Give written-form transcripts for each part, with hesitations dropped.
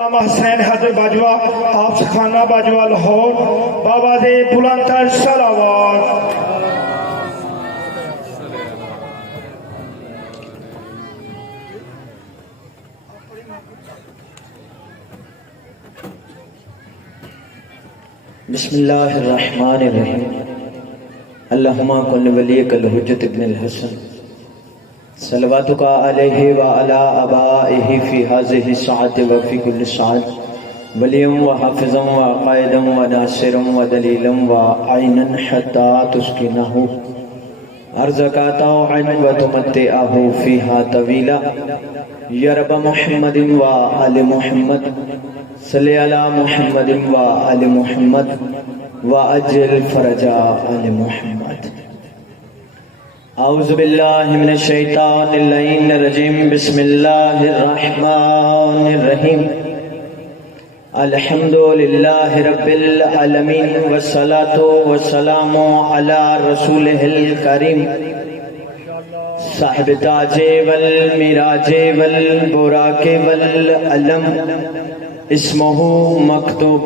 حسین حضرت باجوہ آپ خانہ باجوہ لاہور بابا دے بلندتر صلوات۔ بسم اللہ الرحمن الرحیم اللہم کن ولیک الحجت ابن الحسن صلواتک علیہ وعلی آبائہ فی ہذہ الساعۃ وفی کل ساعۃ ولیا وحافظا وقائدا وناصرا ودلیلا وعینا حتی تسکنہ ارزقا طوعا وتمتعہ فیہا طویلا یا رب محمد وآل محمد صلی علی محمد وآل محمد وعجل فرج آل محمد۔ اعوذ باللہ من الشیطان اللعین الرجیم بسم اللہ الرحمن الرحیم الحمدللہ رب العالمین والصلاة والسلام علی رسولہ الکریم صاحب تاج والمراج والبراق والعلم اسمہ مکتوب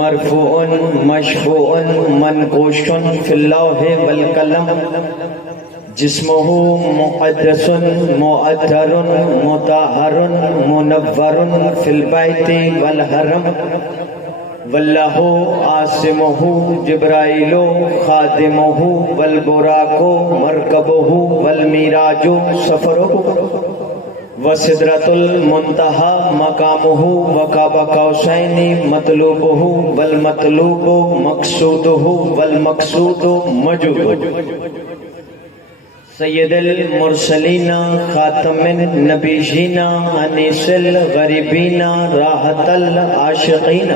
مرفوع مشفوع منقوش فی اللوح والقلم جسمہ مقدس مؤطر مطہر منور فی البیت والحرم واللہ عاصمہ جبرائیل خادمہ والبراق مرکبہ والمراج سفرہ وسدرۃ المنتہی مقامہ وقاب قوسین مطلوبہ والمطلوب مقصودہ والمقصود مجوبہ سید المرسلین خاتم النبیین انیس الغریبین راحت العاشقین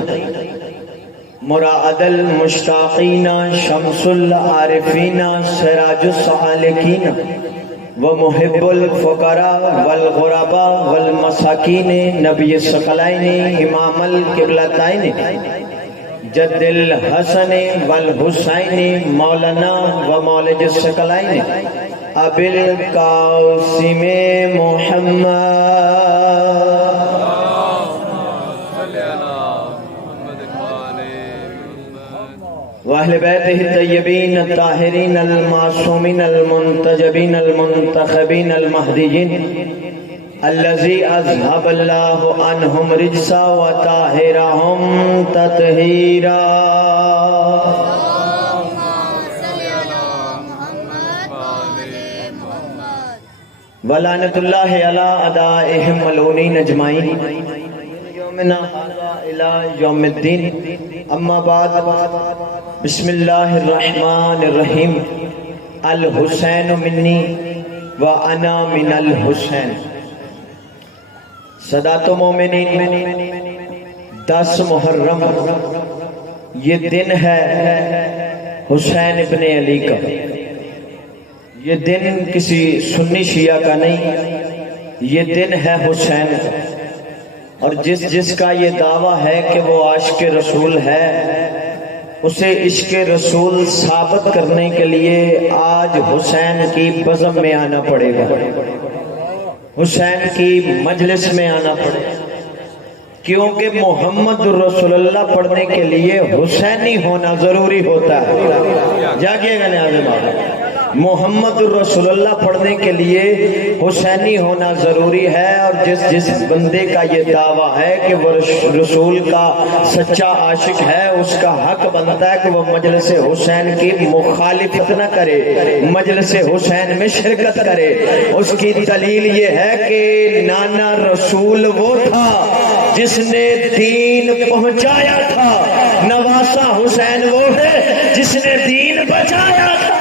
مراعد المشتاقین شمس العارفین سراج السالکین ومحب الفقراء والغرباء والمساکین نبی الثقلین امام القبلتین جد الحسن والحسین مولانا و مولد الثقلین ابی القاسم محمد واہل بیتہ الطیبین الطاہرین المعصومین المنتجبین المنتخبین المہدیین الذی اذهب اللہ عنہم رجسا وطاہرہم تطہیرا ولعنت اللہ علی اعدائہم ملعونین اجمعین یومنا ھذا الی یوم الدین اما بعد بسم اللہ الرحمن الرحیم الحسین منی وانا من الحسین سادات مومنین 10 محرم یہ دن ہے حسین ابن علی کا۔ یہ دن کسی سنی شیعہ کا نہیں، یہ دن ہے حسین کا، اور جس کا یہ دعویٰ ہے کہ وہ عاشق رسول ہے اسے عشق رسول ثابت کرنے کے لیے آج حسین کی بزم میں آنا پڑے گا، حسین کی مجلس میں آنا پڑے گا، کیونکہ محمد رسول اللہ پڑھنے کے لیے حسینی ہونا ضروری ہوتا ہے۔ جاگیے گا ناظرین آپ، محمد رسول اللہ پڑھنے کے لیے حسینی ہونا ضروری ہے، اور جس بندے کا یہ دعویٰ ہے کہ وہ رسول کا سچا عاشق ہے اس کا حق بنتا ہے کہ وہ مجلس حسین کی مخالفت نہ کرے، مجلس حسین میں شرکت کرے۔ اس کی دلیل یہ ہے کہ نانا رسول وہ تھا جس نے دین پہنچایا تھا، نواسا حسین وہ ہے جس نے دین بچایا تھا۔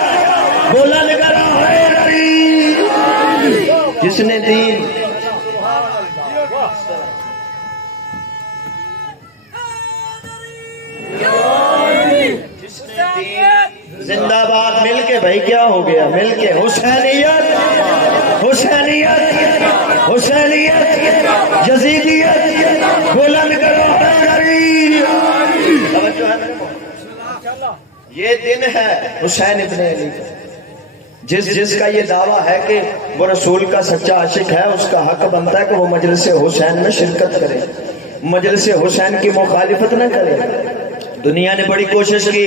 بلند کرو ہے نبی جس نے دین زندہ باد مل کے بھائی کیا ہو گیا، مل کے حسینیت حسینیت حسینیت یزیدیت بلند کرو ہے نبی۔ یہ دن ہے حسین ابن علی کا، جس کا یہ دعویٰ ہے کہ وہ رسول کا سچا عاشق ہے، اس کا حق بنتا ہے کہ وہ مجلس حسین میں شرکت کرے۔ مجلس حسین کی مخالفت نہ کرے. دنیا نے بڑی کوشش کی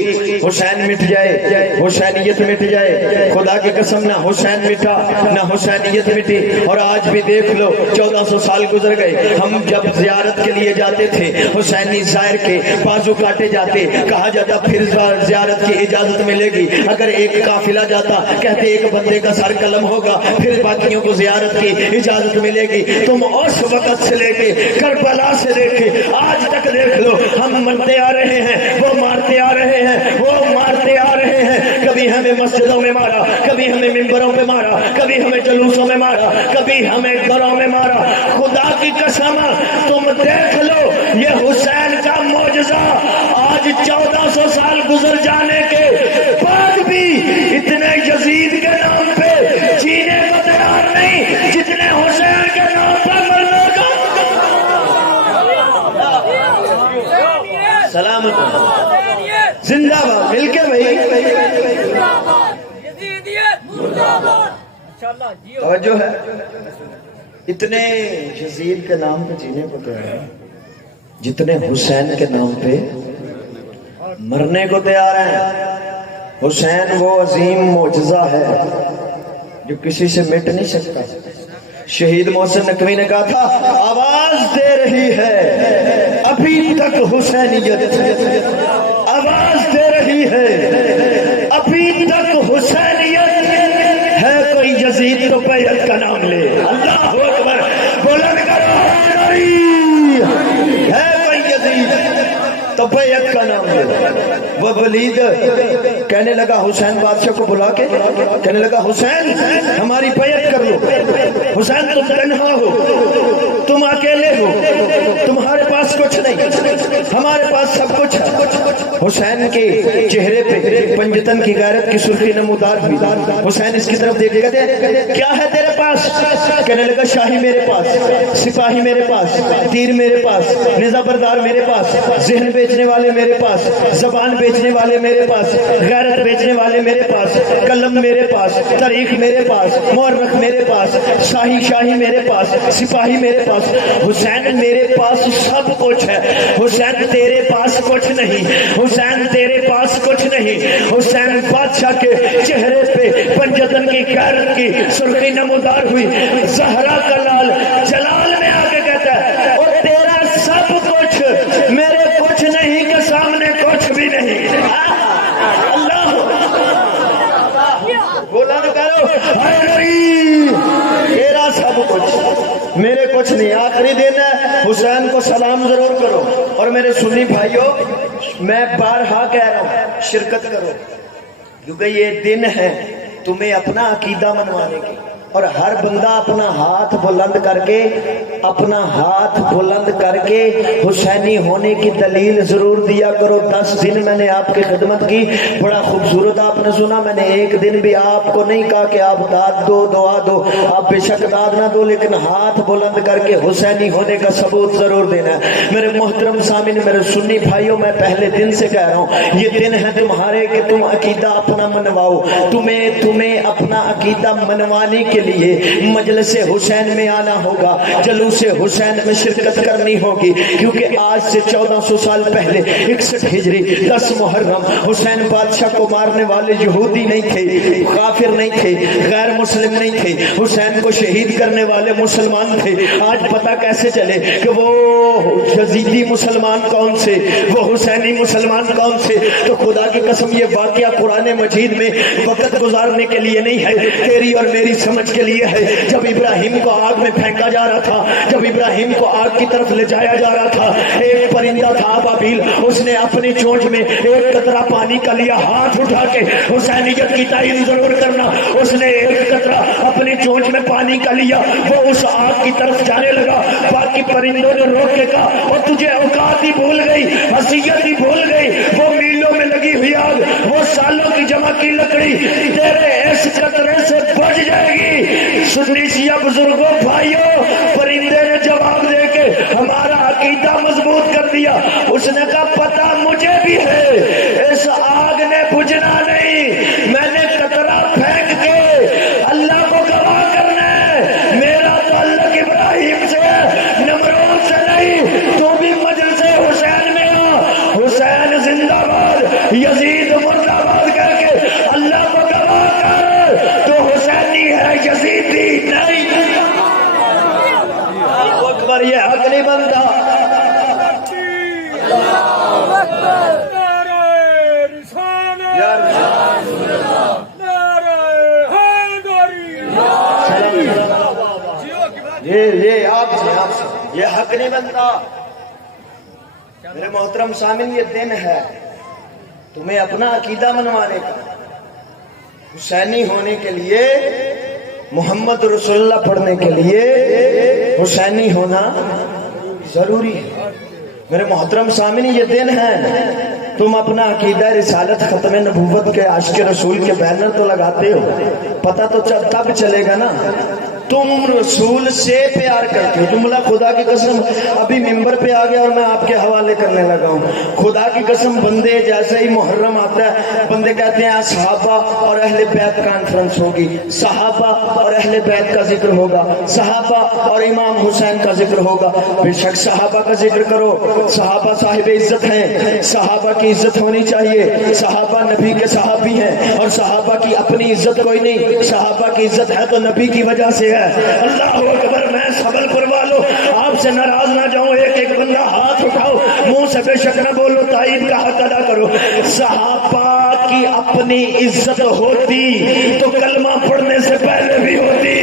حسین مٹ جائے، حسینیت مٹ جائے. خدا کی قسم نہ حسین مٹا نہ حسینیت مٹی. اور آج بھی دیکھ لو 1400 سال گزر گئے. ہم جب زیارت کے لیے جاتے تھے حسینی زائر کے بازو کاٹے جاتے، کہا جاتا پھر زیارت کی اجازت ملے گی. اگر ایک قافلہ جاتا کہتے ایک بندے کا سر قلم ہوگا پھر باقیوں کو زیارت کی اجازت ملے گی. تم اس وقت سے لے کے کربلا سے لے کے آج تک دیکھ لو ہم مرتے آ رہے ہیں، وہ مارتے آ رہے ہیں، وہ مارتے آ رہے ہیں. کبھی ہمیں مسجدوں میں مارا، کبھی ہمیں ممبروں پہ مارا، کبھی ہمیں جلوسوں میں مارا، کبھی ہمیں گھروں میں مارا. خدا کی قسم تم دیکھ لو یہ حسین کا معجزہ آج 1400 سال گزر جانے کے بعد بھی اتنے یزید کے نام پہ جینے کو تیار نہیں جتنے حسین کے نام پر مرنے کا. سلامت زندہ باد مل کے بھائی. توجہ ہے. اتنے یزید کے نام پہ جینے کو تیار ہیں جتنے حسین کے نام پہ مرنے کو تیار ہیں. حسین وہ عظیم معجزہ ہے جو کسی سے مٹ نہیں سکتا. شہید محسن نقوی نے کہا تھا آواز دے رہی ہے ابھی تک حسینیت، آواز دے رہی ہے ابھی تک حسینیت. ہے کوئی یزید تو بیعت کا نام لے. اللہ اکبر بلند کرو. ہے کوئی یزید تو بیعت کا نام لے. وہ ولید کہنے لگا حسین بادشاہ کو بلا کے کہنے لگا حسین ہماری بیعت کر لو. حسین تم تنہا ہو، تم اکیلے ہو، تمہارے پاس کچھ نہیں، ہمارے پاس سب کچھ ہے. حسین کے چہرے پہ پنجتن کی غیرت کی سرخی نمودار ہوئی. حسین اس کی طرف دیکھ کے کہتے کیا ہے تیرے پاس؟ کہنے لگا شاہی میرے پاس، سپاہی میرے پاس، تیر میرے پاس، نظام بردار میرے پاس، ذہن بیچنے والے میرے پاس، زبان بیچنے والے میرے پاس، غیرت بیچنے والے میرے پاس، قلم میرے پاس، تاریخ میرے پاس، مورخ میرے پاس، شاہی میرے پاس، سپاہی میرے پاس. حسین میرے پاس سب کچھ ہے. حسین تیرے پاس کچھ نہیں، حسین تیرے پاس کچھ نہیں. حسین بادشاہ کے چہرے پہ پنجتن کی غیرت کی سرخی نمودار ہوئی. زہرا کا لال جلال میں آ کے کہتا ہے اور تیرا سب کچھ میرے کچھ نہیں کے سامنے کچھ بھی نہیں. اللہ بولا تو کرو تیرا سب کچھ میرے کچھ نہیں. آخری دن ہے حسین کو سلام ضرور کرو. اور میرے سنی بھائیوں میں بارہا کہہ رہا ہوں شرکت کرو کیونکہ یہ دن ہے تمہیں اپنا عقیدہ منوانے کی. اور ہر بندہ اپنا ہاتھ بلند کر کے حسینی ہونے کی دلیل ضرور دیا کرو. 10 دن میں نے آپ کی خدمت کی، بڑا خوبصورت آپ نے سنا. میں نے ایک دن بھی آپ کو نہیں کہا کہ آپ داد دو دعا دو، آپ بے شک داد نہ دو، لیکن ہاتھ بلند کر کے حسینی ہونے کا ثبوت ضرور دینا ہے. میرے محترم سامعین، میرے سنی بھائیوں، میں پہلے دن سے کہہ رہا ہوں یہ دن ہے تمہارے کہ تم عقیدہ اپنا منواؤ. تمہیں اپنا عقیدہ منوانے کے لیے مجلس حسین میں آنا ہوگا، جلوس حسین میں شرکت کرنی ہوگی. کیونکہ آج سے 1400 سال پہلے 61 ہجری 10 محرم حسین بادشاہ کو مارنے والے یہودی نہیں تھے، کافر نہیں تھے، غیر مسلم نہیں تھے. حسین کو شہید کرنے والے مسلمان تھے. آج پتہ کیسے چلے کہ وہ یزیدی مسلمان کون سے، وہ حسینی مسلمان کون سے؟ تو خدا کی قسم یہ واقعہ قرآن مجید میں وقت گزارنے کے لیے نہیں ہے، تیری اور میری سمجھ کے لیے ہے. جب ابراہیم کو آگ میں پھینکا جا رہا تھا، جب ابراہیم کو آگ کی طرف لے جایا جا رہا تھا، ایک پرندہ تھا ابابیل، اس نے اپنی چونچ میں ایک قطرہ پانی کا لیا. ہاتھ اٹھا کے حسینیت کی تعین ضرور کرنا. اس نے ایک قطرہ اپنی چونچ میں پانی کا لیا، وہ اس آگ کی طرف جانے لگا. باقی پرندوں نے روک کے کہا اور تجھے اوقات ہی بھول گئی، حیثیت ہی بھول گئی. وہ میلوں میں لگی ہوئی آگ، وہ سالوں کی جمع کی لکڑی تیرے اس قطرے سے بچ جائے گی. سنی شیعہ بزرگوں بھائیوں، پرندے نے جواب دے کے ہمارا عقیدہ مضبوط کر دیا. اس نے کہا پتہ مجھے بھی ہے اس آگ نے بجھنا نہیں، میں نے قطرہ پھینک کے اللہ کو گواہ کرنا ہے. میرا تعلق ابراہیم سے، نمرود سے نہیں. تو بھی یہ آپ سے یہ حق نہیں بنتا میرے محترم سامن. یہ دن ہے تمہیں اپنا عقیدہ منوانے کا. حسینی ہونے کے لیے محمد رسول اللہ پڑھنے کے لیے حسینی ہونا ضروری ہے. میرے محترم سامن یہ دن ہے تم اپنا عقیدہ رسالت ختم نبوت کے عاشق رسول کے بینر تو لگاتے ہو. پتہ تو تب چلے گا نا تم رسول سے پیار کرتے ہو. جملہ خدا کی قسم ابھی ممبر پہ آ گیا اور میں آپ کے حوالے کرنے لگا ہوں. خدا کی قسم بندے جیسے ہی محرم آتا ہے بندے کہتے ہیں صحابہ اور اہل بیت کانفرنس ہوگی, صحابہ اور اہل بیت کا ذکر ہوگا, صحابہ اور امام حسین کا ذکر ہوگا. بے شک صحابہ کا ذکر کرو, صحابہ صاحب عزت ہیں, صحابہ کی عزت ہونی چاہیے. صحابہ نبی کے صحابی ہیں اور صحابہ کی اپنی عزت کوئی نہیں. صحابہ کی عزت ہے تو نبی کی وجہ سے ہے. اللہ اکبر. میں سبل کروا لو, آپ سے ناراض نہ جاؤں. ایک ایک بندہ ہاتھ اٹھاؤ, منہ سے بے شک نہ بولو, تائید کا حق ادا کرو. صحابہ کی اپنی عزت ہوتی تو کلمہ پڑھنے سے پہلے بھی ہوتی.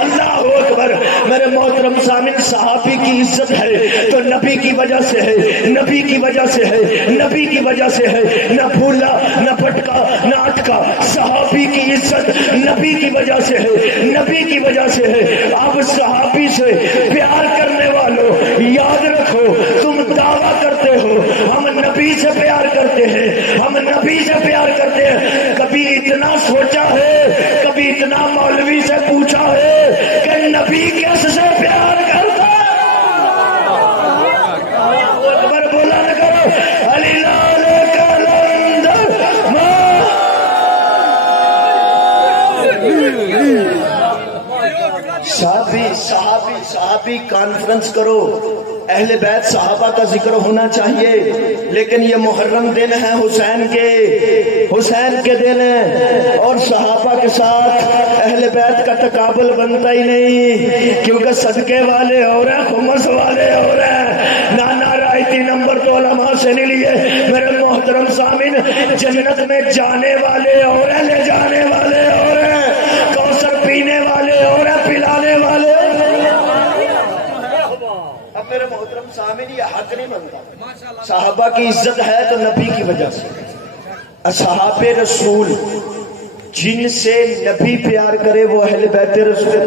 اللہ اکبر. میرے محترم سامن صحابی کی عزت ہے تو نبی کی وجہ سے ہے, نبی کی وجہ سے ہے, نبی کی وجہ سے ہے. نہ بھولا نہ پھٹکا نہ اٹکا. صحابی کی عزت نبی کی وجہ سے ہے, نبی کی وجہ سے ہے. اب صحابی سے پیار کرنے والوں یاد رکھو تم دعویٰ کرتے ہو ہم نبی سے پیار کرتے ہیں, ہم نبی سے پیار کرتے ہیں. کبھی اتنا سوچا ہے, کبھی اتنا مولوی سے پوچھا ہے کہ نبی کس سے پیار کرتا ہے؟ اکبر بولا نہ کرو. علی لال کلندر صحابی کانفرنس کرو. اہل بیت صحابہ کا ذکر ہونا چاہیے. لیکن یہ محرم دن ہے حسین کے دن ہے اور صحابہ کے ساتھ اہل بیت کا تقابل بنتا ہی نہیں, کیونکہ صدقے والے اور ہیں, خمس والے اور ہیں. نانا رائتی نمبر تو علماء سے نہیں لیے. میرے محترم سامن جنت میں جانے والے اور ہیں, لے جانے والے اور ہیں, کوثر پینے والے اور ہیں, پلانے والے. اب میرے محترم سامن یہ حق نہیں بنتا. صحابہ کی عزت ہے تو نبی کی وجہ سے. اصحاب رسول جن سے نبی پیار کرے وہ اہل بیت رسول,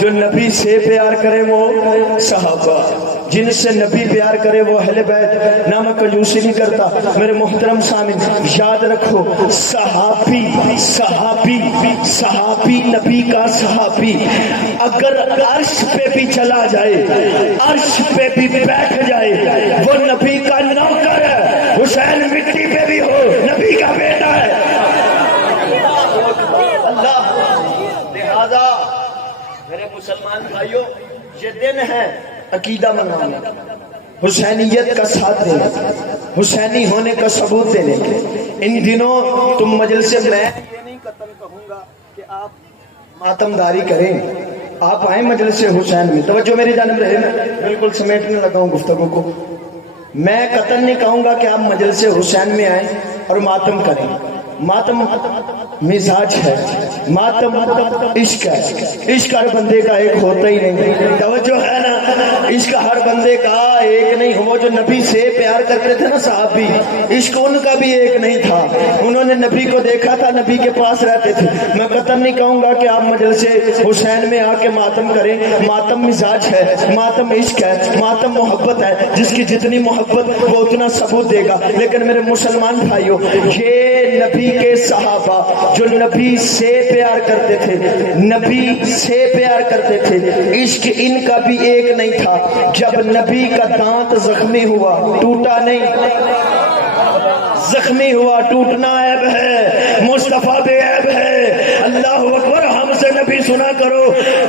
جو نبی سے پیار کرے وہ صحابہ, جن سے نبی پیار کرے وہ اہل بیت. نہ میں کنجوسی نہیں کرتا. میرے محترم سامن یاد رکھو صحابی نبی کا صحابی اگر عرش پہ بھی چلا جائے, عرش پہ بھی بیٹھ جائے, وہ نبی کا نوکر ہے. حسین مٹی پہ بھی ہو نبی کا بیٹا ہے. اللہ لہذا میرے مسلمان بھائیوں یہ دن ہے عقیدہ منانے, حسینیت کا ساتھ دینے, حسینی ہونے کا ثبوت دینے. ان دنوں تم مجلس میں یہ نہیں قطن کہوں گا کہ آپ ماتم داری کریں, آپ آئیں مجلس حسین میں. توجہ میری جانب رہے, میں بالکل سمیٹنے لگا ہوں گفتگو کو. میں قطن نہیں کہوں گا کہ آپ مجلس حسین میں آئیں اور ماتم کریں. ماتم مزاج ہے, ماتم عشق ہے. عشق ہر بندے کا ایک ہوتا ہی نہیں. توجہ ہے نا, عشق ہر بندے کا ایک نہیں. وہ جو نبی سے پیار کرتے تھے نا صحابی, عشق ان کا بھی ایک نہیں تھا. انہوں نے نبی کو دیکھا تھا, نبی کے پاس رہتے تھے. میں قطن نہیں کہوں گا کہ آپ مجلس حسین میں آ کے ماتم کریں. ماتم مزاج ہے, ماتم عشق ہے, ماتم محبت ہے. جس کی جتنی محبت وہ اتنا ثبوت دے گا. لیکن میرے مسلمان بھائیوں یہ نبی کے صحابہ جو نبی سے پیار کرتے تھے, نبی سے پیار کرتے تھے, عشق ان کا بھی ایک نہیں تھا. جب نبی کا دانت زخمی ہوا, ٹوٹا نہیں, زخمی ہوا, ٹوٹنا عیب ہے, مصطفیٰ بے عیب ہے. اللہ اکبر. ہم سے نبی سنا کرو.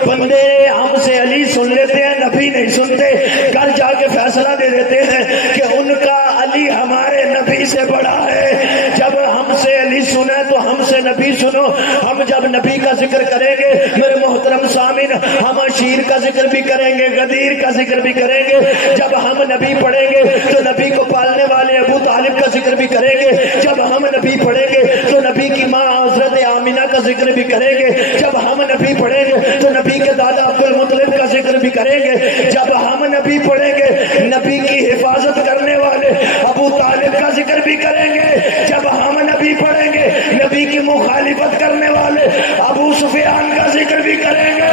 بندے ہم سے علی سن لیتے ہیں, نبی نہیں سنتے. کل جا کے فیصلہ دے دیتے ہیں کہ ان کا علی ہمارے نبی سے بڑا ہے. جب ہم سے علی سنے تو ہم سے نبی سنو. ہم جب نبی کا ذکر کریں گے میرے محترم سامن, ہم شیر کا ذکر بھی کریں گے, غدیر کا ذکر بھی کریں گے. جب ہم نبی پڑھیں گے تو نبی کو پالا طالب کا ذکر بھی کریں گے، جب ہم نبی پڑھیں گے تو نبی کی ماں حضرت آمینہ کا ذکر بھی کریں گے، جب ہم نبی پڑھیں گے تو نبی کے دادا عبد المطلب کا ذکر بھی کریں گے، جب ہم نبی پڑھیں گے نبی کی حفاظت کرنے والے ابو طالب کا ذکر بھی کریں گے، جب ہم نبی پڑھیں گے نبی کی مخالفت کرنے والے ابو سفیان کا ذکر بھی کریں گے۔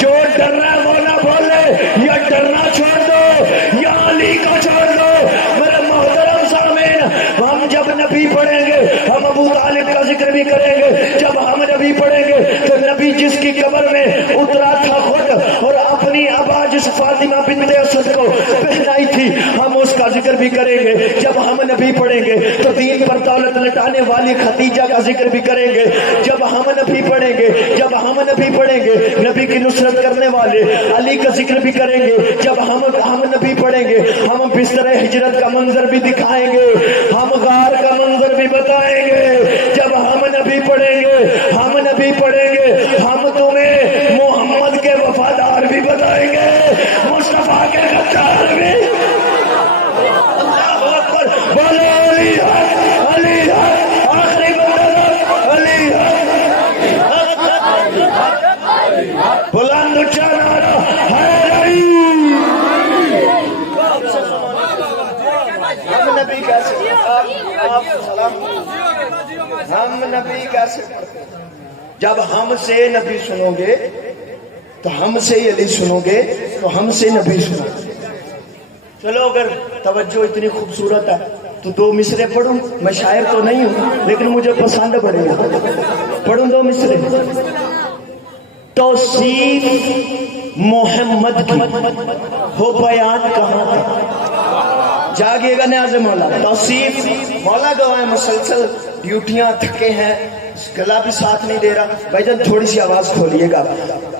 جو ڈر رہا ہے وہ نہ بولے، یا ڈرنا چھوڑ دو یا علی کو چھوڑ دو۔ میرے محترم سامعین، ہم جب نبی پڑھیں گے ہم ابو طالب کا ذکر بھی کریں گے، جب ہم نبی پڑھیں گے تو نبی جس کی قبر میں اترا تھا خود اور اپنی ابا جس فاطمہ بنت اسد کو پہنائی تھی ہم اس کا ذکر بھی کریں گے، جب ہم نبی پڑھیں گے تو دین پر دولت لٹانے والی خدیجہ کا ذکر بھی کریں گے، جب ہم نبی پڑھیں گے، جب ہم نبی پڑھیں گے نبی کی نصرت کرنے والے علی کا ذکر بھی کریں گے، جب ہم نبی پڑھیں گے ہم بستر ہجرت کا منظر بھی دکھائیں گے، ہم غار کا منظر بھی بتائیں گے، جب ہم نبی پڑھیں گے ہم نبی پڑھیں گے ہم تمہیں محمد کے وفادار بھی بتائیں گے، مصطفیٰ کے غدار بھی۔ اللہ اکبر، بولو علی حق، علی حق، آخری بندہ علی حق، بلند اونچا نعرہ حیدری۔ ہم نبی کیسے آپ سلام، ہم نبی کیسے پڑھتے ہیں؟ جب ہم سے نبی سنو گے تو ہم سے ہی علی سنو گے تو ہم سے نبی سنو گے۔ چلو اگر توجہ اتنی خوبصورت ہے تو دو مصرے پڑھوں، میں شاعر تو نہیں ہوں لیکن مجھے پسند پڑے گا، پڑھوں دو مصرے۔ توصیف محمد کی ہو بیان کہاں تک، جاگیے گا نیاز مولا۔ توصیف مولا گواہ مسلسل ڈیوٹیاں تھکے ہیں، گلا بھی ساتھ نہیں دے رہا، بھائی جان تھوڑی سی آواز کھولیے گا۔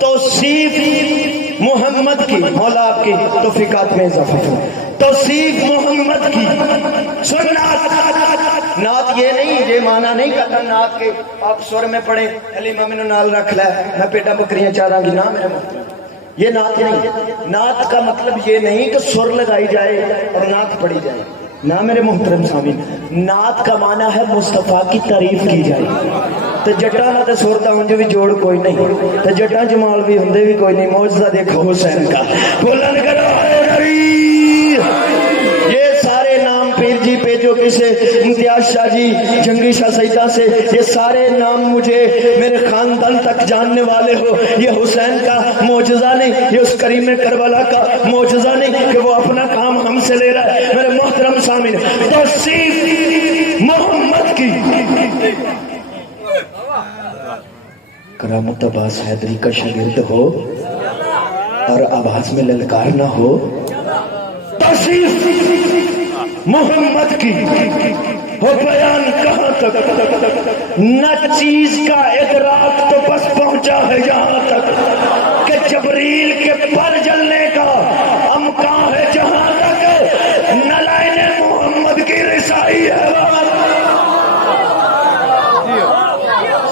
توصیف محمد کی، مولا آپ کی توفیقات میں اضافہ کریں۔ توصیف محمد کی سننا، نعت یہ نہیں، یہ معنی نہیں کرتا نعت کے آپ سر میں پڑھیں علی مومن نال رکھ لے میں پیٹا بکریاں چاروں گی، نہ میرے محترم یہ نعت نہیں۔ نعت کا مطلب یہ نہیں کہ سر لگائی جائے اور نعت پڑھی جائے، نہ میرے محترم سامعین، نعت کا معنی ہے مصطفیٰ کی تعریف کی جائے۔ تو جٹاں نہ تے سر دا انج بھی جوڑ کوئی نہیں، تو جٹاں جمال بھی ہوندے بھی کوئی نہیں، معجزہ دیکھو حسین کا، بلند کرو حیدری۔ یہ سارے نام پیر جی پہ جو کسے امتیاز شاہ جی، جنگی شاہ سیدہ سے، یہ سارے نام مجھے میرے خاندان تک جاننے والے ہو، یہ حسین کا معجزہ نہیں، یہ اس کریم کربلا کا معجزہ نہیں کہ وہ اپنا کام ہم سے لے رہا ہے۔ میرے محترم سامعین، توصیف محمد کی کرامت عباس حیدری کا شاگرد ہو اور آواز میں للکار نہ ہو۔ توصیف محمد کی ہو بیان کہاں تک، نہ چیز کا ادراک تو بس پہنچا ہے یہاں تک کہ جبریل کے پر جلنے کا امکان ہے جہاں تک، نہ لائن محمد کی رسائی ہے وہاں تک۔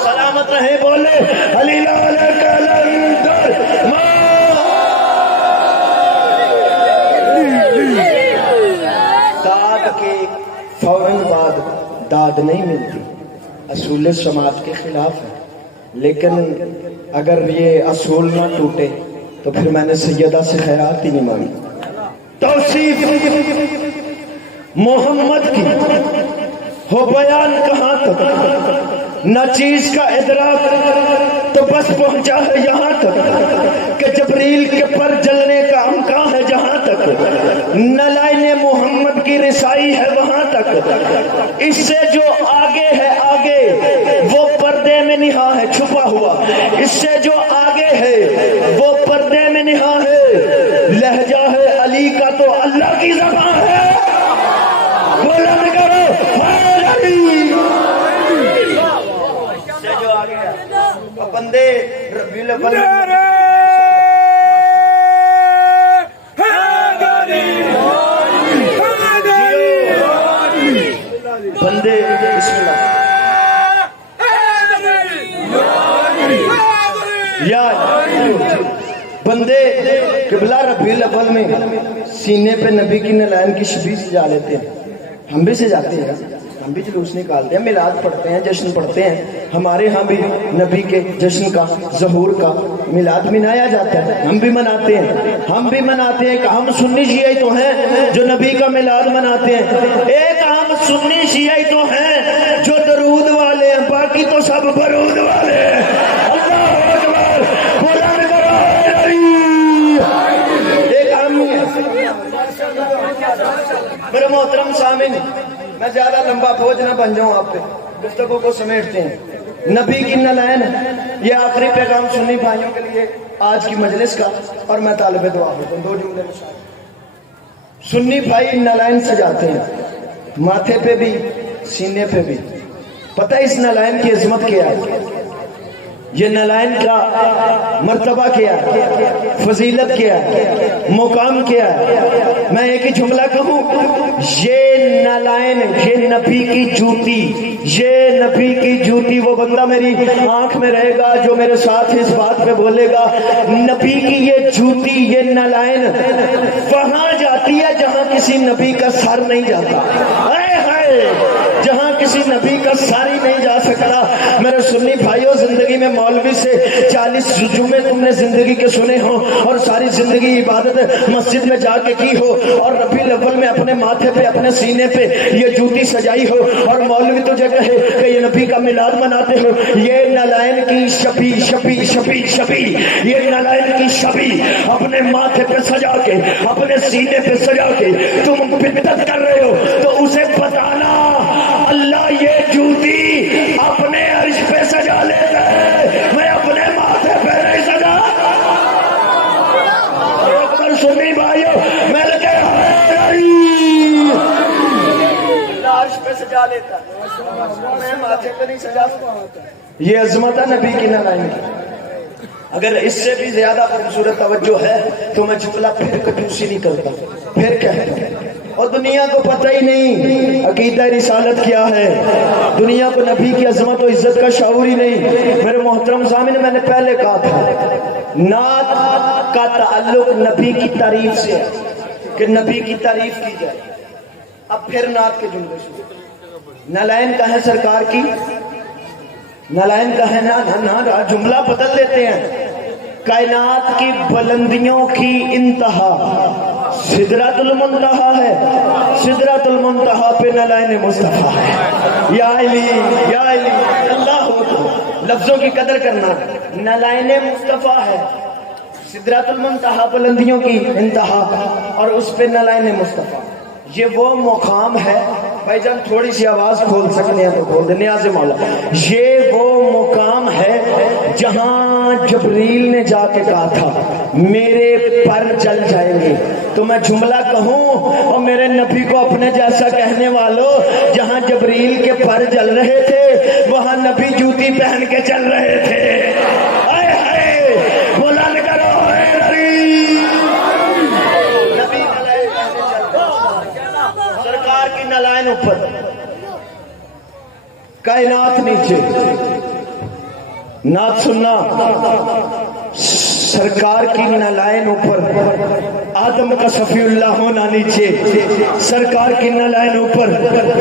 سلامت رہے بولے علی لال کلندر فوراً بعد داد نہیں ملتی، اصول سماعت کے خلاف ہے، لیکن اگر یہ اصول نہ ٹوٹے تو پھر میں نے سیدہ سے خیرات ہی نہیں مانگی۔ توصیف محمد کی ہو بیان کہاں تک، نہ چیز کا ادراک تو بس پہنچا ہے یہاں تک کہ جبریل کے پر جلنے کا امکان ہے جہاں تک، نہ لائن محمد کی رسائی ہے وہاں تک، اس سے جو آگے ہے آگے وہ پردے میں نہاں ہے چھپا ہوا، اس سے جو آگے ہے وہ پردے میں نہاں ہے، لہجہ ہے علی کا تو اللہ کی زبان ہے، بلند کرو حیدری۔ سے جو آگے ہے وہ بندے ربیع الاول بندے بسم اللہ یا بندے قبلہ ربیع الاول میں سینے پہ نبی کی نلائن کی شبیہ سجا لیتے ہیں، ہم بھی سجاتے ہیں, ہم بھی جلوس نکالتے ہیں, میلاد پڑھتے ہیں, جشن پڑھتے ہیں. ہمارے ہاں بھی نبی کے جشن کا, ظہور کا میلاد منایا جاتا ہے, ہم بھی مناتے ہیں. ہم بھی مناتے ہیں کہ ہم سنی شیعی تو ہیں جو نبی کا میلاد مناتے ہیں. ایک ہم سنی شیعی تو ہیں جو درود والے ہیں, باقی تو سب برود والے ہیں. اللہ اکبر, بلند کرو علی. ایک ہم میرے محترم سامعین, میں زیادہ لمبا بوجھ نہ بن جاؤں آپ پہ, گفتگو کو سمیٹتے ہیں. نبی کی نلائن, یہ آخری پیغام سنی بھائیوں کے لیے آج کی مجلس کا, اور میں طالب دعا ہوتا ہوں. 2 جملے میں شاید. سنی بھائی نلائن سجاتے ہیں, ماتھے پہ بھی سینے پہ بھی. پتہ اس نلائن کی عظمت کیا ہے, یہ نلائن کا مرتبہ کیا ہے, فضیلت کیا ہے, مقام کیا ہے. میں ایک ہی جملہ کہوں, یہ نلائن, یہ نبی کی جوتی, یہ نبی کی جوتی. وہ بندہ میری آنکھ میں رہے گا جو میرے ساتھ اس بات پہ بولے گا, نبی کی یہ جوتی, یہ نلائن وہاں جاتی ہے جہاں کسی نبی کا سر نہیں جاتا. جہاں کسی نبی کا سر ہی نہیں جا سکتا. میرے سنی بھائیوں, زندگی میں مولوی سے 40 جمعے تم نے زندگی کے سنے ہوں, اور ساری زندگی عبادت مسجد میں جا کے کی ہو, اور ربیع الاول میں اپنے ماتھے پہ, اپنے سینے پہ یہ جوتی سجائی ہو, اور مولوی تجھے کہے کہ یہ نبی کا میلاد مناتے ہو. یہ نلائن کی شبی شبی شبی شبی, یہ نلائن کی شبی اپنے ماتھے پہ سجا کے, اپنے سینے پہ سجا کے تم بدعت کر رہے ہو, تو اسے بتانا اللہ یہ جوتی اپنے عرش پہ سجا لیتا ہے, میں اپنے ماتھے پہ نہیں سجا. سنی بھائیو, میں نے کہا اللہ عرش پہ سجا لیتا, میں ماتھے پہ نہیں سجا. یہ عظمت ہے نبی کی نلائن کی. اگر اس سے بھی زیادہ خوبصورت توجہ ہے تو میں جملہ پھر کنجوسی نہیں کرتا, پھر کہتا ہوں. اور دنیا کو پتہ ہی نہیں عقیدہ رسالت کیا ہے, دنیا کو نبی کی عظمت و عزت کا شعور ہی نہیں. میرے محترم سامنے, میں نے پہلے کہا تھا نعت کا تعلق نبی کی تعریف سے ہے, کہ نبی کی تعریف کی جائے. اب پھر نعت کے جملے شروع. نلائن کا ہے سرکار کی, نلائن کا ہے نا, جملہ بدل دیتے ہیں. کائنات کی بلندیوں کی انتہا سدرۃ المنتہا ہے, سدرۃ المنتہا پہ نلائن مصطفیٰ ہے. یا علی یا علی, اللہ اکبر, لفظوں کی قدر کرنا. نلائن مصطفیٰ ہے, سدرۃ المنتہا بلندیوں کی انتہا, اور اس پہ نلائن مصطفیٰ. یہ وہ مقام ہے بھائی جان, تھوڑی سی آواز کھول سکتے ہیں تو کھول دیں, نیاز مولا. یہ وہ مقام ہے جہاں جبریل نے جا کے کہا تھا میرے پر جل جائیں گے. تو میں جملہ کہوں, اور میرے نبی کو اپنے جیسا کہنے والوں, جہاں جبریل کے پر جل رہے تھے وہاں نبی جوتی پہن کے چل رہے تھے. اے اے بلند کرو سرکار کی نلائن اوپر, کائنات نیچے. نعت سننا, سرکار کی نلائن اوپر, آدم کا صفی اللہ ہونا نیچے, سرکار کی نلائن اوپر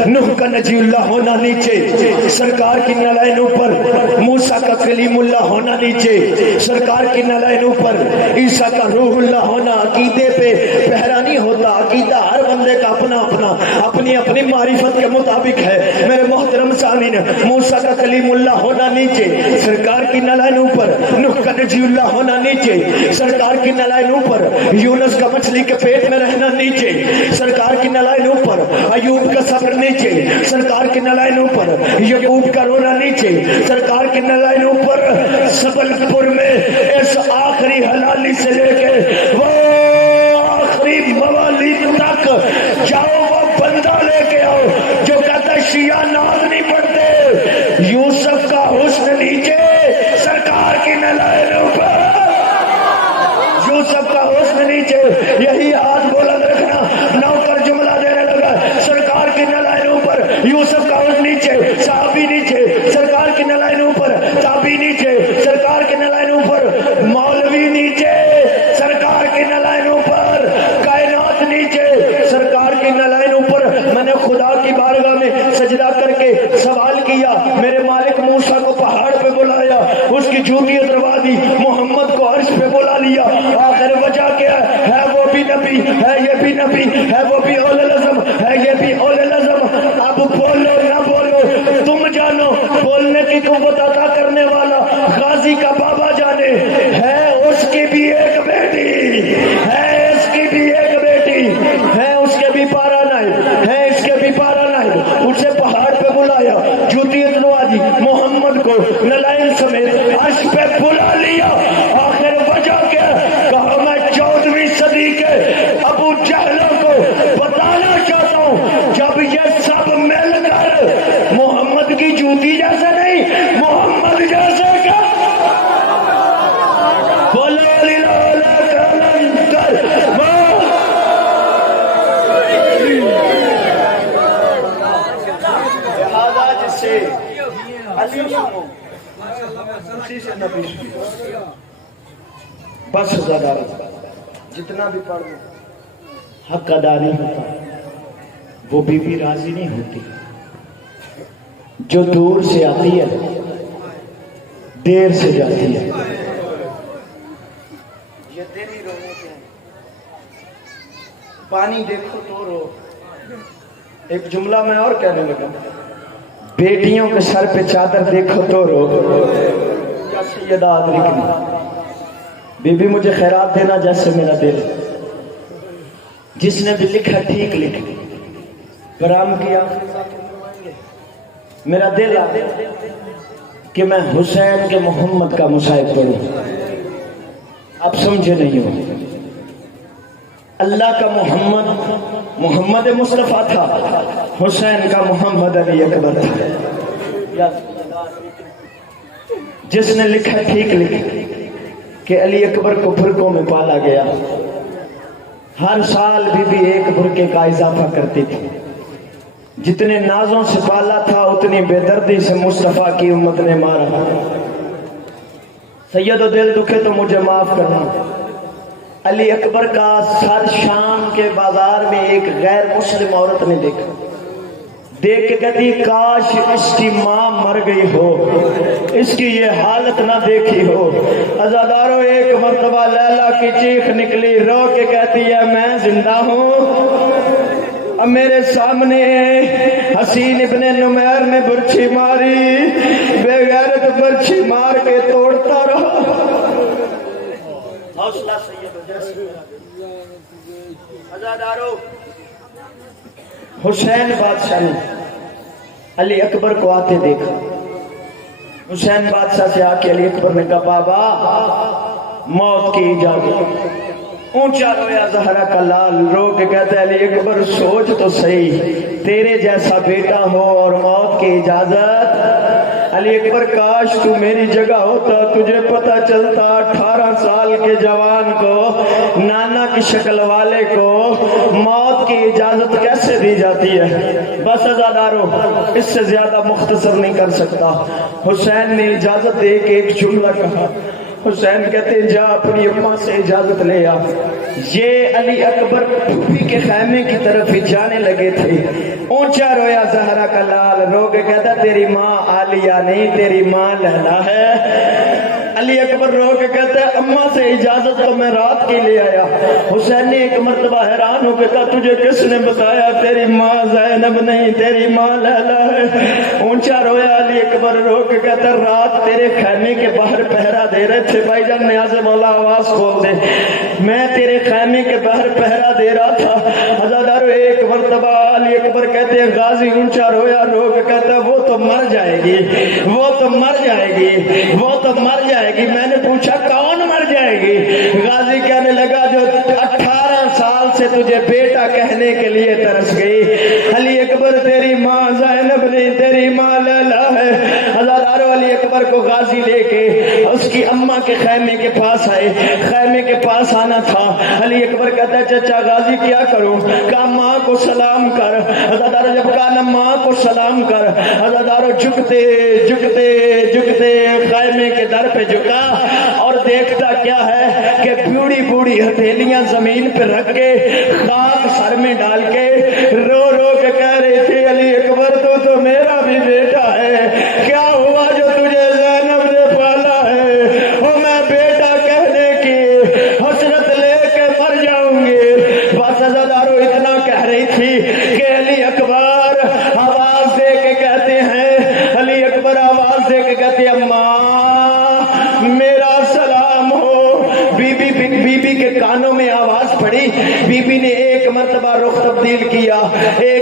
نوح کا نجی اللہ ہونا نیچے, سرکار کی نلائن اوپر موسیٰ کا کلیم اللہ ہونا نیچے, سرکار کی نلائن اوپر عیسیٰ کا روح اللہ ہونا. عقیدے پہ پہرا نہیں ہوتا, عقیدہ ہر بندے کا اپنا اپنا, اپنی اپنی معرفت کے مطابق ہے. میرے محترم سامعین, موسیٰ کا کلیم اللہ ہونا نیچے, سرکار کی نلائن اوپر نوح کا نجی اللہ ہونا نیچے, سرکار کی نلائن اوپر یونس کا مچھلی کے پیٹ میں رہنا نیچے, سرکار کی نلائن اوپر ایوب کا صبر نیچے, سرکار کی نلائن اوپر یعقوب کا رونا نیچے, سرکار کی نلائن اوپر سبل پور میں اس آخری حلالی سے لے کے وہ آخری موالید تک جاؤ, وہ بندہ لے کے آؤ جو کہتا شیعہ ناز نہیں پڑھتے, یوسف کا حسن نیچے, سرکار کی نلائن اوپر یوسف کا حسن نیچے. یہی ہاتھ بلند رکھنا, نوکر جملہ دینے لگا, سرکار کی نلائن اوپر یوسف کا حسن نیچے, صحابی نیچے, سرکار کی نلائن اوپر تابی نیچے, سرکار کی نلائن اوپر مولوی نیچے, سرکار کی نلائن اوپر کائنات نیچے, سرکار کی نلائن اوپر. میں نے خدا کی بارگاہ میں سجدہ کر کے سوال کیا، میرے مالک موسیٰ کو پہاڑ پہ بلایا، اس کی جوتی اتروا دی، محمد کو عرش پہ بلا لیا، آخر وجہ کیا ہے وہ بھی نبی ہے، یہ بھی نبی ہے، وہ بھی اولو العزم ہے، یہ بھی اولو العزم۔ اب بولو نہ بولو تم جانو، بولنے کی قوت عطا کرنے والا غازی کا بابا جانے، ہے اس کی بھی ایک بیٹی، ہے اس کی بھی ایک بیٹی، ہے اس کے بھی پارا نہیں، ہے اس کے بھی پارا نہیں، اسے پہاڑ پہ بلایا، جوتی اتروا دی، محمد کو نلائن سمیت عرش پہ بلا لیا۔ آخر وجہ کیا؟ کہا میں 14ویں صدی کے ابو جہلوں کو بتانا چاہتا ہوں، جب یہ سب مل کر محمد کی جوتی جیسے نہیں، محمد جیسے کیا بولو بس زیادہ جتنا بھی پڑھ لو حق ادا نہیں ہوتا، وہ بی بی راضی نہیں ہوتی، جو دور سے آتی ہے دیر سے جاتی ہے۔ یہ تیری رونے کے پانی دیکھو تو رو۔ ایک جملہ میں اور کہنے لگا، بیٹیوں کے سر پہ چادر دیکھو تو رو۔ یا سیدہ ادرکنی، بی بی مجھے خیرات دینا جیسے میرا دل، جس نے بھی لکھا ٹھیک لکھ، کرام کیا میرا دل کہ میں حسین کے محمد کا مصائب پڑھوں۔ آپ سمجھے نہیں ہو، اللہ کا محمد مصطفیٰ تھا، حسین کا محمد علی اکبر تھا۔ جس نے لکھا ٹھیک لکھا کہ علی اکبر کو برقعوں میں پالا گیا، ہر سال بی بی ایک برقعے کا اضافہ کرتی تھی، جتنے نازوں سے پالا تھا اتنی بے دردی سے مصطفیٰ کی امت نے مارا۔ سید و دل دکھے تو مجھے معاف کرنا، علی اکبر کا سر شام کے بازار میں ایک غیر مسلم عورت نے دیکھا، دیکھ کے کہتی کاش اس کی ماں مر گئی ہو، اس کی یہ حالت نہ دیکھی ہو۔ عزادارو ایک مرتبہ لیلا کی چیخ نکلی، رو کے کہتی ہے میں زندہ ہوں۔ اب میرے سامنے حسین ابن نمیر نے برچھی ماری، بے غیرت برچھی مار کے توڑتا رہا۔ حوصلہ سید جیسے عزادارو، حسین بادشاہ نے علی اکبر کو آتے دیکھا، حسین بادشاہ سے آ کے علی اکبر نے کہا بابا موت کی اجازت۔ اونچا رویا زہرا کا لال، رو کے کہتا ہے علی اکبر سوچ تو صحیح، تیرے جیسا بیٹا ہو اور موت کی اجازت۔ علی اکبر کاش تو میری جگہ ہوتا، تجھے پتہ چلتا 18 سال کے جوان کو، نانا کی شکل والے کو موت کی اجازت کیسے دی جاتی ہے۔ بس عزادارو اس سے زیادہ مختصر نہیں کر سکتا۔ حسین نے اجازت دے کے ایک جملہ کہا، حسین کہتے ہیں جا اپنی اماں سے اجازت لے آ۔ یہ علی اکبر پھوپھی کے خیمے کی طرف ہی جانے لگے تھے، اونچا رویا زہرا کا لال، رو کے کہتا تیری ماں عالیہ نہیں، تیری ماں لیلا ہے۔ علی اکبر رو کے کہتا ہے اماں سے اجازت تو میں رات کی لے آیا۔ حسین نے ایک مرتبہ حیران ہو کے کہا تجھے کس نے بتایا تیری ماں زینب نہیں، تیری ماں لیلا ہے۔ اونچا رویا علی اکبر، رو کے کہتا ہے رات تیرے خیمے کے باہر پہرا دے رہے تھے، بھائی جان نیاز مولا آواز کھول دے، میں تیرے خیمے کے باہر پہرا دے رہا تھا۔ عزادارو ایک مرتبہ علی اکبر کہتے ہیں غازی اونچا رویا، رو کے کہتا ہے وہ تو مر جائے گی، وہ تو مر جائے گی، وہ تو مر جائے گی۔ میں نے پوچھا کون مر جائے گی؟ غازی کہنے لگا جو 18 سال سے تجھے بیٹا کہنے کے لیے ترس گئی۔ علی اکبر تیری ماں زینب نہیں، تیری ماں لیلا ہے۔ عزادارو علی اکبر کو غازی لے کے اس کی اماں کے خیمے کے پاس آئے، خیمے کے پاس آنا تھا۔ علی اکبر کہتا ہے چچا غازی کیا کروں؟ کہا ماں کو سلام کر۔ عزادارو جب کہا نا ماں کو سلام کر، عزادارو جھکتے جھکتے جھکتے خیمے کے در پہ جھکا اور دیکھتا کیا ہے کہ بوڑھی بوڑھی ہتھیلیاں زمین پہ رکھ کے خاک سر میں ڈال کے رو رو کے کہہ رہے تھے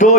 2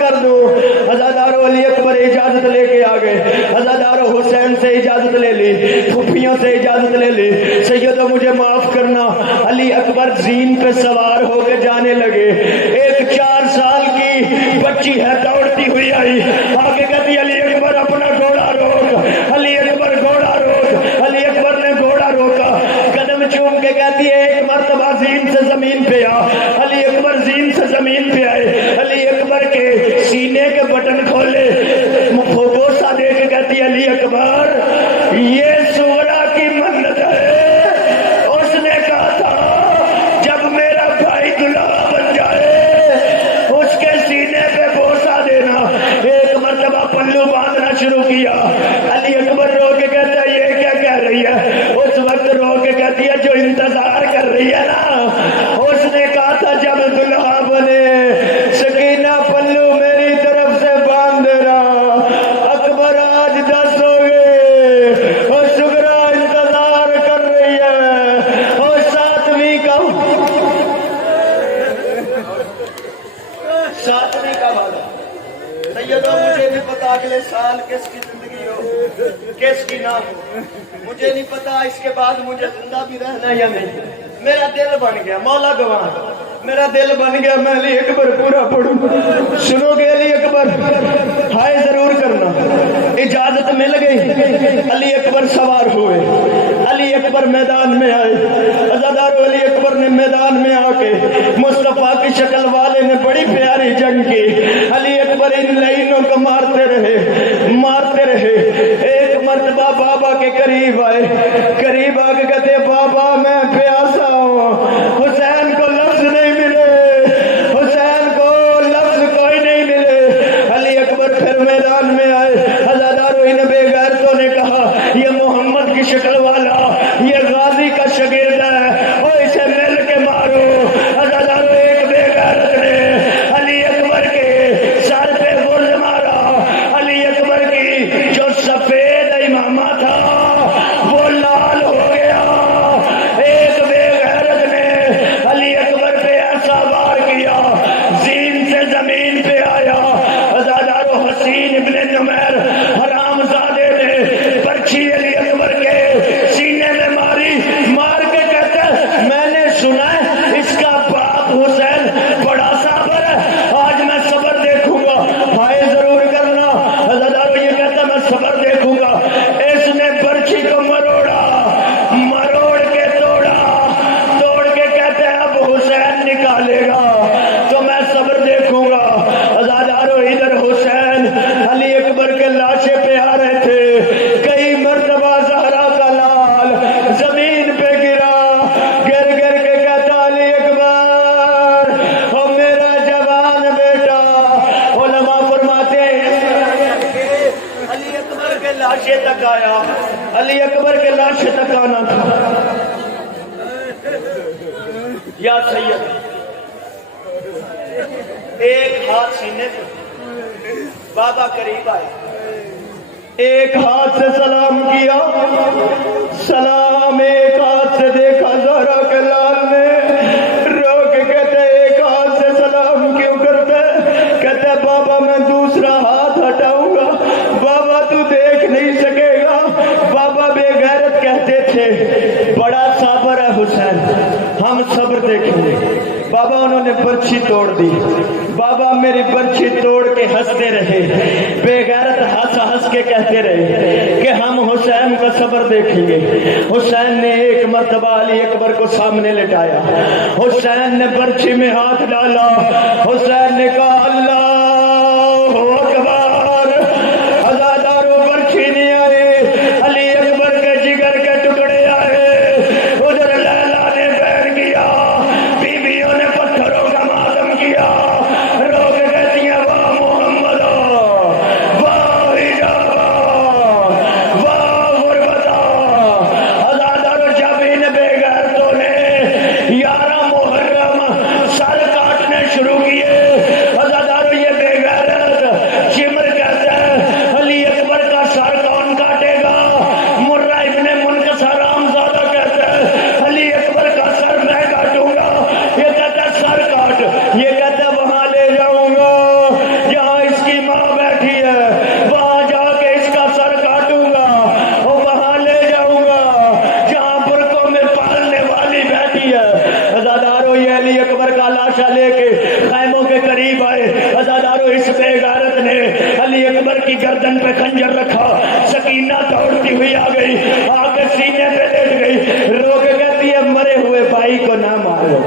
کر دوں۔ عزادارو علی اکبر اجازت لے کے آ گئے، عزادارو حسین سے اجازت لے لی، پھوپھیوں سے اجازت لے لی، سیدو مجھے معاف کرنا۔ علی اکبر زین پہ سوار ہو کے جانے لگے۔ ایک 4 سال کی بچی ہے دوڑتی ہوئی آئی، آگے کہتی علی اکبر اپنا گھوڑا روک، علی اکبر گھوڑا روک۔ علی اکبر نے گھوڑا روکا، قدم چوم کے کہتی ہے ایک مرتبہ زین سے زمین پہ آ۔ علی اکبر زین سے زمین پہ آئے، علی اکبر کے سینے کے بٹن کھولے، بوسہ دے کے کہتی علی اکبر یہ سغرا کی منت ہے، اس نے کہا تھا جب میرا بھائی دلہا بن جائے اس کے سینے پہ بوسہ دینا۔ ایک مرتبہ پلو باندھنا شروع کیا، علی اکبر رو کے کہتا ہے یہ کیا کہہ رہی ہے؟ اس وقت رو کے کہتی ہے جو انتظار کر رہی ہے نا، اس نے کہا تھا جب دلہا بنے سکینہ پلو میری طرف سے باندھ دینا۔ اکبر آج 10 ہو گئے اور سغرا انتظار کر رہی ہے، اور 7ویں کا وعدہ۔ سیدو مجھے نہیں پتا اگلے سال کس کی زندگی ہو کس کی نہ ہو، مجھے نہیں پتا اس کے بعد مجھے زندہ بھی رہنا یا نہیں۔ میرا دل بن گیا، مولا گواہ میرا دل بن گیا میں علی اکبر پورا پڑھوں۔ سنو گے علی اکبر ہائے ضرور کرنا۔ اجازت مل گئی، علی اکبر سوار ہوئے، علی اکبر میدان میں آئے۔ عزادارو علی اکبر نے میدان میں آ کے مصطفیٰ کی شکل والے نے بڑی پیاری جنگ کی۔ علی اکبر ان لائنوں کو مارتے رہے۔ ایک مرتبہ بابا کے قریب آئے، قریب آ کے کہتے بابا میں پیاسا ہوں۔ حسین کو لفظ نہیں ملے، حسین کو لفظ کوئی نہیں ملے۔ علی اکبر پھر میدان میں آئے۔ عزادارو ان بے غیرتوں نے کہا یہ محمد کی شکل والا یہ غازی کا شاگرد ہے، اور اسے مل کے مارو۔ عزادارو ایک بے غیرت نے علی اکبر کے سر پہ گرز مارا۔ علی اکبر کی جو سفید امامہ تھا وہ لال ہو گیا۔ ایک بے غیرت نے علی اکبر پہ ایسا وار کیا، زین سے زمین پہ آیا۔ عزادارو حسین ابن نمیر حرام زادے نے برچھی علی اکبر کے سینے میں ماری، مار کے کہتا ہے میں نے سنا ہے اس کا باپ حسین بڑا صابر ہے، آج میں صبر دیکھوں گا، ہائے ضرور کرنا۔ عزادارو یہ کہتا ہے میں صبر دیکھوں گا۔ اس نے برچھی کو مروڑ کے توڑ کے کہتے ہیں اب حسین نکالے گا تو میں صبر دیکھوں گا۔ عزادارو ادھر حسین علی اکبر کے لاشے پہ آ رہے تھے، کئی مرتبہ زہرا کا لال زمین پہ گرا، گر کے کہتا علی اکبر او میرا جوان بیٹا۔ علماء فرماتے ہیں علی اکبر کے لاشے تک آیا، علی اکبر کے لاشے تک آنا تھا۔ یا سید ایک ہاتھ سینے پہ، بابا قریب آئے، ایک ہاتھ سے سلام کیا، سلام ایک ہاتھ سے دیکھا زہرا کے لال نے، رو کے کہتے ایک ہاتھ سے سلام کیوں کرتے؟ کہتے بابا میں دوسرا ہاتھ ہٹاؤں گا، بابا تو دیکھ نہیں سکے گا۔ بابا بے غیرت کہتے تھے بڑا صابر ہے حسین، ہم صبر دیکھیں گے۔ بابا انہوں نے برچھی توڑ دی، بابا میری برچھی توڑ کے ہنستے رہے، بے غیرت ہنس کے کہتے رہے کہ ہم حسین کا صبر دیکھیں گے۔ حسین نے ایک مرتبہ علی اکبر کو سامنے لٹایا، حسین نے برچھی میں ہاتھ ڈالا، حسین نے کہا اللہ اکبر۔ عزادارو برچھی نہیں آئی، علی اکبر کے جگر کے ٹکڑے آئے۔ ادھر لیلا نے بیٹھ گیا، بیویوں نے پتھروں کا ماتم کیا، رو کے کہتی ہیں واہ محمد واہ اجابہ واہ غربتہ۔ عزادارو جب ان بے غیرتوں نے 11 محرم سر کاٹنے شروع کیے، گردن پہ خنجر رکھا. سکینہ دوڑتی ہوئی آ گئی, آ کے سینے پہ لیٹ گئی, رو کے کہتی ہے مرے ہوئے بھائی کو نہ مارو,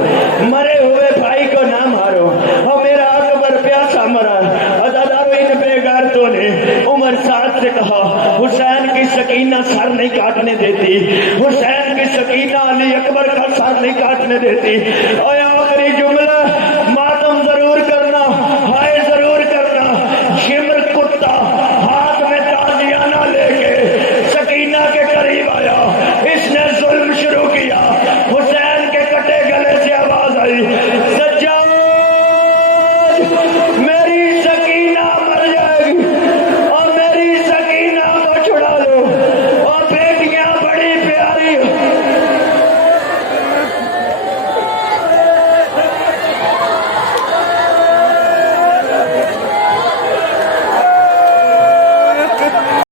مرے ہوئے بھائی کو نہ مارو, اور میرا اکبر پیاسا مرا. عزادارو ان بے غیرتوں نے عمر سعد سے کہا حسین کی سکینہ سر نہیں کاٹنے دیتی, حسین کی سکینہ علی اکبر کا سر نہیں کاٹنے دیتی. اور آخری جملہ ماتم ضرور کرنا, ہائے ضرور کرنا. شمر کتا ہاتھ میں تازیانہ لے کے سکینہ کے قریب آیا, اس نے ظلم شروع کیا. حسین کے کٹے گلے سے آواز آئی سجاد میں